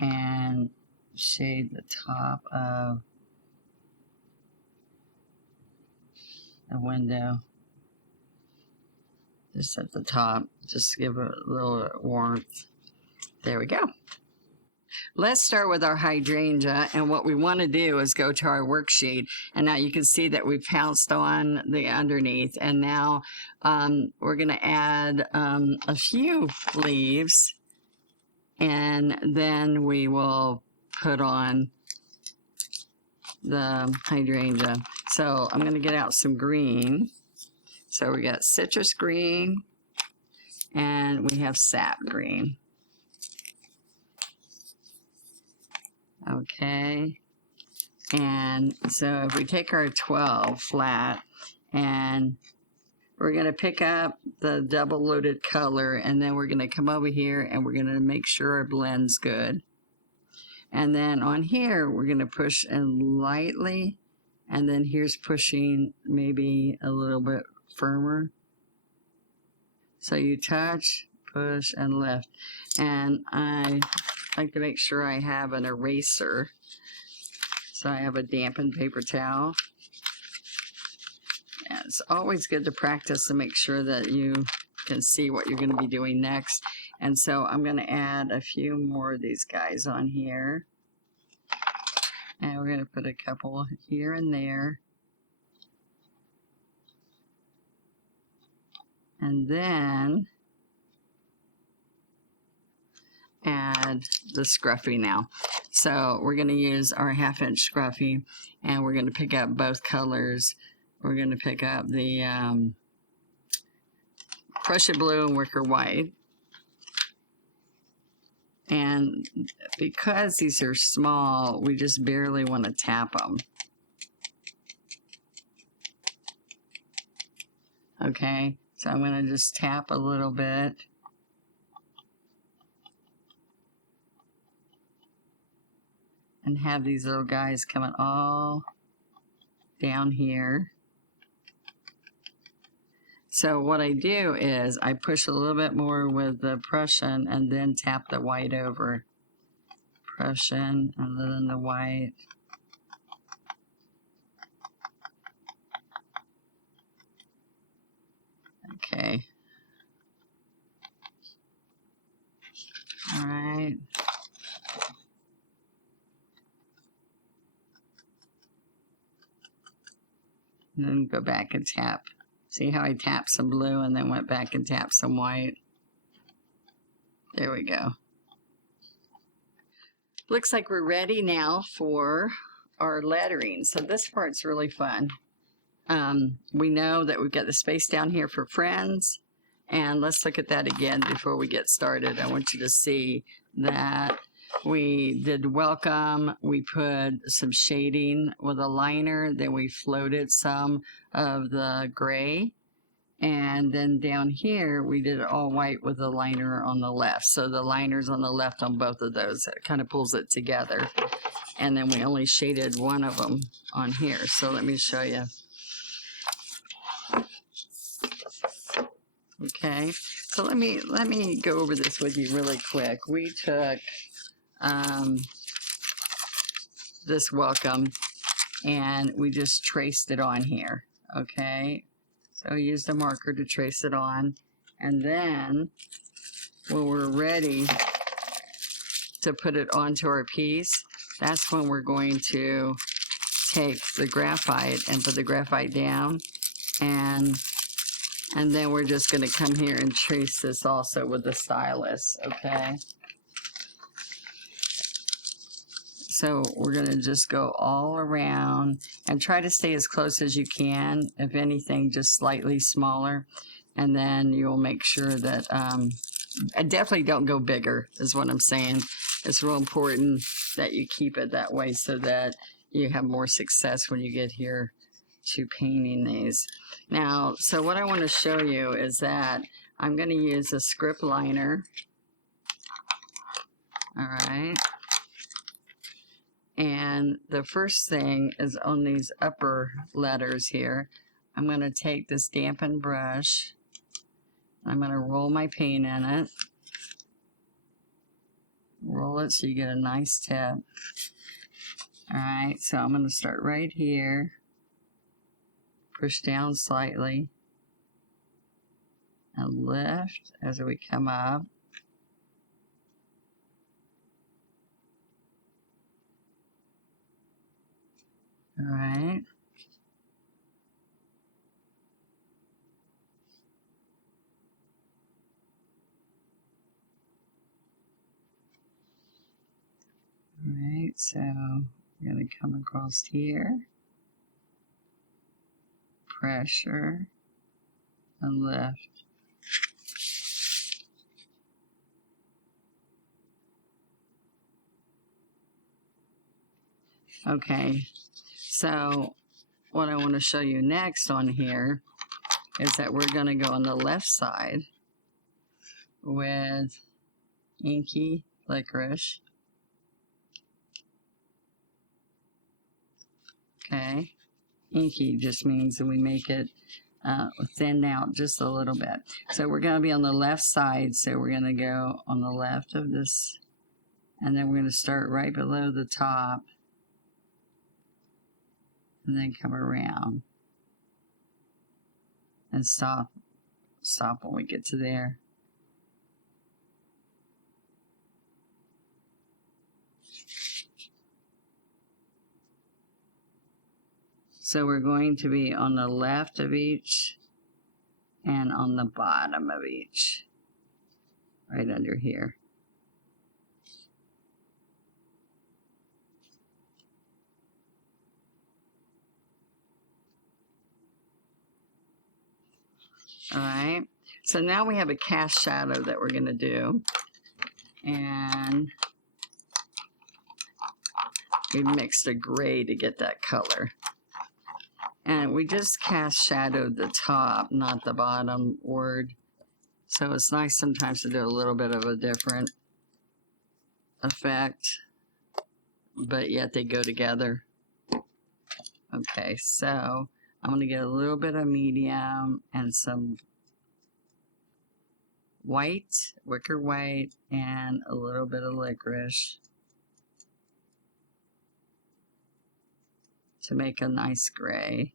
And shade the top of the window. Just at the top, just to give it a little warmth. There we go. Let's start with our hydrangea, and what we want to do is go to our worksheet, and now you can see that we pounced on the underneath, and now we're going to add a few leaves, and then we will put on the hydrangea. So I'm going to get out some green. So we got citrus green, and we have sap green. Okay, and so if we take our 12 flat, and we're going to pick up the double loaded color, and then we're going to come over here and we're going to make sure our blend's good. And then on here, we're going to push in lightly, and then here's pushing maybe a little bit firmer. So you touch, push, and lift. And I like to make sure I have an eraser. So I have a dampened paper towel. And it's always good to practice to make sure that you can see what you're going to be doing next. And so I'm going to add a few more of these guys on here. And we're going to put a couple here and there. And then add the scruffy now. So we're going to use our 1/2 inch scruffy, and we're going to pick up both colors. We're going to pick up the Prussian blue and wicker white. And because these are small, we just barely want to tap them. Okay, so I'm going to just tap a little bit. And have these little guys coming all down here. So what I do is I push a little bit more with the Prussian and then tap the white over. Prussian, and then the white. Okay. All right. And then go back and tap. See how I tapped some blue and then went back and tapped some white? There we go. Looks like we're ready now for our lettering. So this part's really fun. We know that we've got the space down here for friends. And let's look at that again before we get started. I want you to see that we did welcome. We put some shading with a liner. Then we floated some of the gray. And then down here, we did it all white with a liner on the left. So the liner's on the left on both of those. It kind of pulls it together. And then we only shaded one of them on here. So let me show you. Okay, so let me go over this with you really quick. We took this welcome and we just traced it on here. Okay, so we used a marker to trace it on, and then when we're ready to put it onto our piece, that's when we're going to take the graphite and put the graphite down, and then we're just going to come here and trace this also with the stylus, okay? So we're going to just go all around and try to stay as close as you can. If anything, just slightly smaller. And then you'll make sure that, I definitely don't go bigger is what I'm saying. It's real important that you keep it that way so that you have more success when you get here to painting these. Now, so what I want to show you is that I'm going to use a script liner. All right. And the first thing is on these upper letters here, I'm going to take this dampened brush. I'm going to roll my paint in it. Roll it so you get a nice tip. All right, so I'm going to start right here. Push down slightly. And lift as we come up. All right. All right, so we're going to come across here. Pressure and lift. Okay, so what I want to show you next on here is that we're going to go on the left side with inky licorice. Okay, inky just means that we make it thin out just a little bit. So we're going to be on the left side, so we're going to go on the left of this, and then we're going to start right below the top. And then come around and stop when we get to there. So we're going to be on the left of each and on the bottom of each, right under here. All right, so now we have a cast shadow that we're going to do, and we mixed a gray to get that color, and we just cast shadowed the top, not the bottom word. So it's nice sometimes to do a little bit of a different effect, but yet they go together. Okay, so I'm going to get a little bit of medium and some white, wicker white, and a little bit of licorice. to make a nice gray.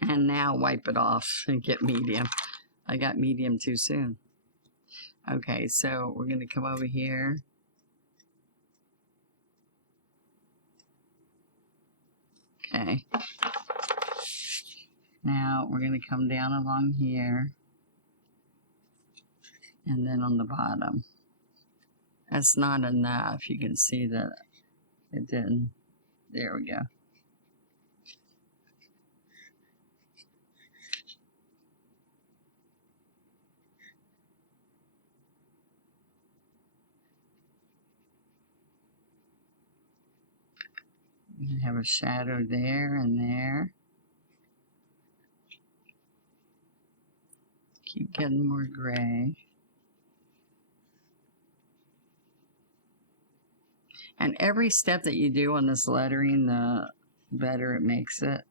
And now wipe it off and get medium. I got medium too soon. Okay, so we're going to come over here. Okay. Now we're going to come down along here. And then on the bottom. That's not enough. You can see that it didn't. There we go. You have a shadow there and there. Keep getting more gray. And every step that you do on this lettering, the better it makes it.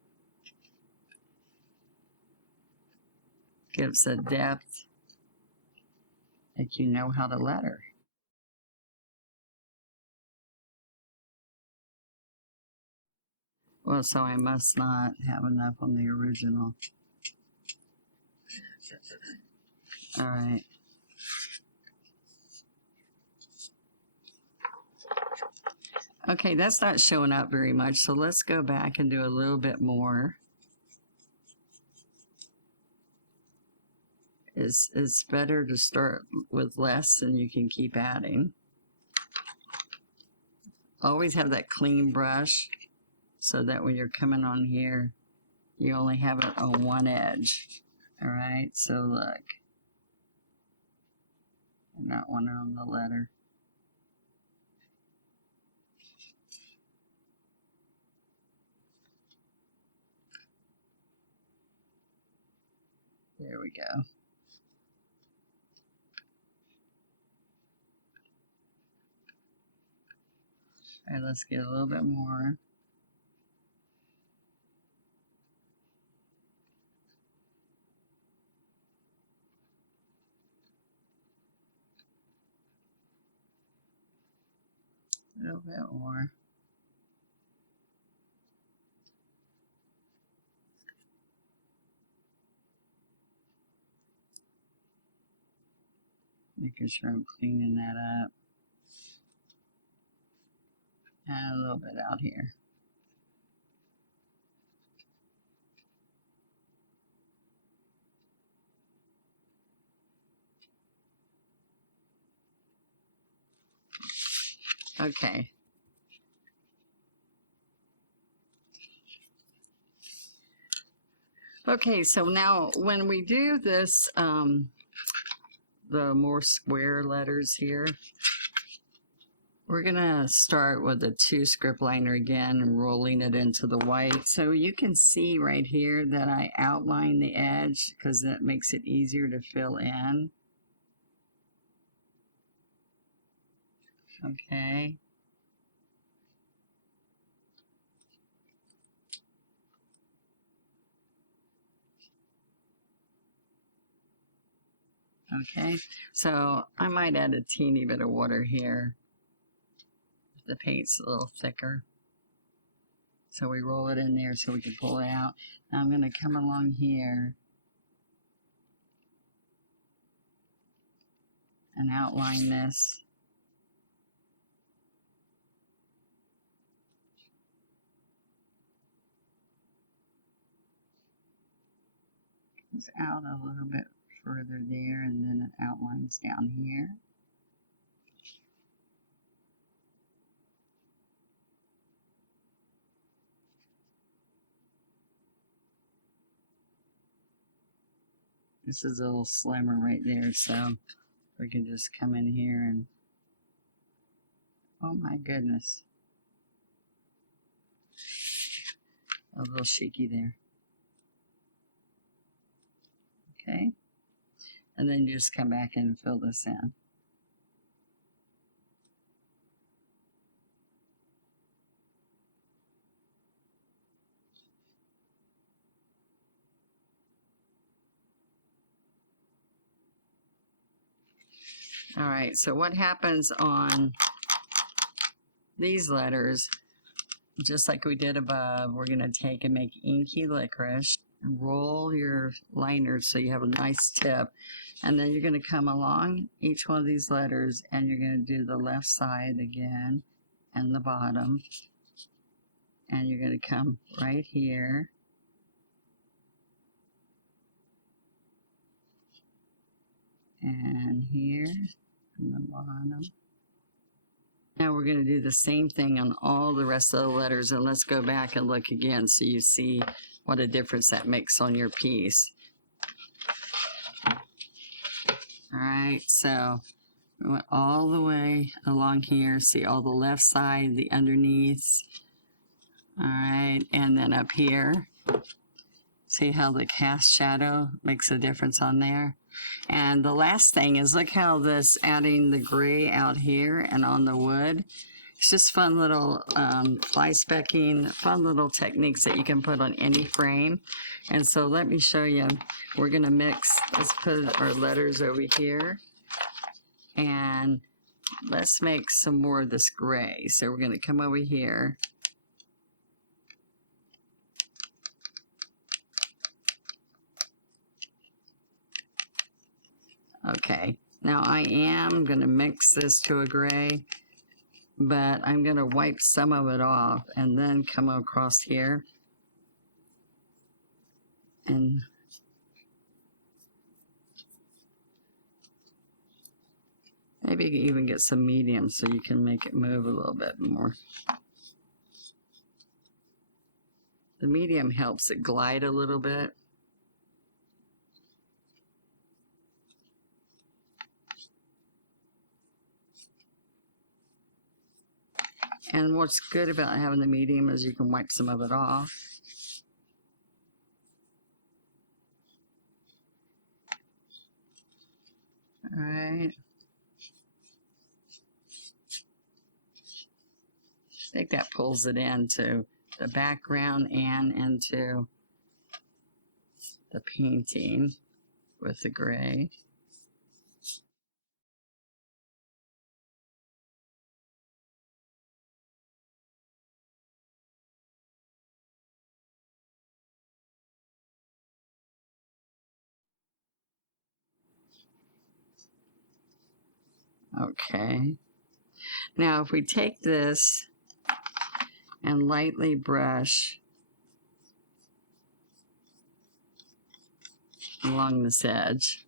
Gives a depth that you know how to letter. Well, so I must not have enough on the original. All right. Okay, that's not showing up very much, so let's go back and do a little bit more. It's better to start with less and you can keep adding. Always have that clean brush so that when you're coming on here, you only have it on one edge. All right, so look. I not want it on the letter. There we go. All right, let's get a little bit more. A little bit more. Making sure I'm cleaning that up. And a little bit out here. Okay. Okay, so now when we do this, the more square letters here, we're gonna start with a 2 script liner again and rolling it into the white. So you can see right here that I outline the edge because that makes it easier to fill in. Okay. Okay, so I might add a teeny bit of water here. The paint's a little thicker. So we roll it in there so we can pull it out. Now I'm going to come along here and outline this. It's out a little bit further there, and then it outlines down here. This is a little slimmer right there, so we can just come in here and, oh my goodness, a little shaky there. Okay, and then you just come back and fill this in. All right, so what happens on these letters, just like we did above, we're going to take and make inky licorice and roll your liners so you have a nice tip. And then you're going to come along each one of these letters and you're going to do the left side again and the bottom. And you're going to come right here. And here on the bottom. Now we're going to do the same thing on all the rest of the letters, and let's go back and look again so you see what a difference that makes on your piece. Alright, so we went all the way along here, see all the left side, the underneath. Alright, and then up here, see how the cast shadow makes a difference on there? And the last thing is, look how this adding the gray out here and on the wood. It's just fun little fly specking, fun little techniques that you can put on any frame. And so let me show you. We're going to mix, let's put our letters over here. And let's make some more of this gray. So we're going to come over here. Okay, now I am going to mix this to a gray, but I'm going to wipe some of it off and then come across here and maybe even get some medium so you can make it move a little bit more. The medium helps it glide a little bit. And what's good about having the medium is you can wipe some of it off. All right. I think that pulls it into the background and into the painting with the gray. Okay, now if we take this and lightly brush along this edge,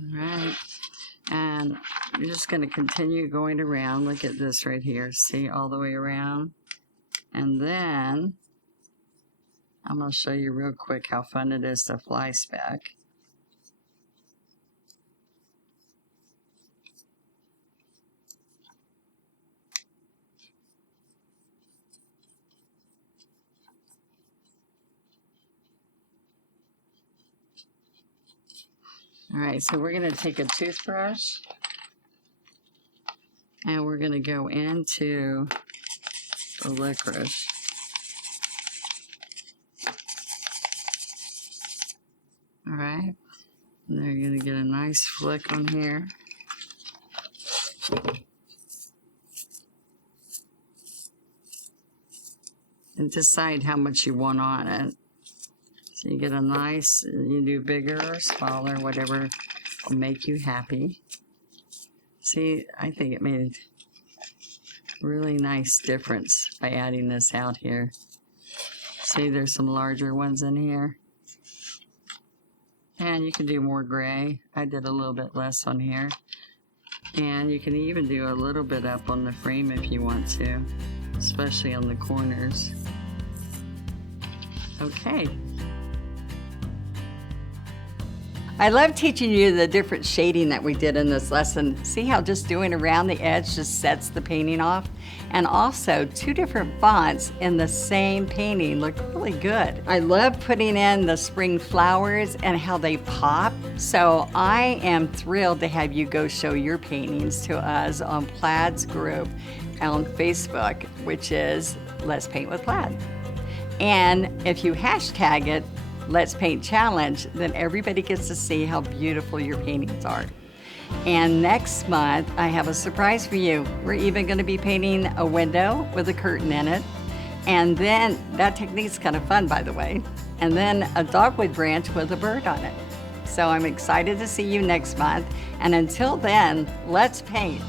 all right, and you're just going to continue going around. Look at this right here. See, all the way around. And then I'm going to show you real quick how fun it is to fly speck. All right, so we're going to take a toothbrush and we're going to go into the licorice. All right, and they're going to get a nice flick on here. And decide how much you want on it. So you get a nice, you do bigger or smaller, whatever will make you happy. See, I think it made a really nice difference by adding this out here. See, there's some larger ones in here. And you can do more gray. I did a little bit less on here. And you can even do a little bit up on the frame if you want to, especially on the corners. Okay. I love teaching you the different shading that we did in this lesson. See how just doing around the edge just sets the painting off? And also, two different fonts in the same painting look really good. I love putting in the spring flowers and how they pop. So I am thrilled to have you go show your paintings to us on Plaid's group on Facebook, which is Let's Paint with Plaid. And if you hashtag it, Let's Paint Challenge, then everybody gets to see how beautiful your paintings are. And next month, I have a surprise for you. We're even going to be painting a window with a curtain in it. And then, that technique's kind of fun, by the way. And then a dogwood branch with a bird on it. So I'm excited to see you next month. And until then, let's paint.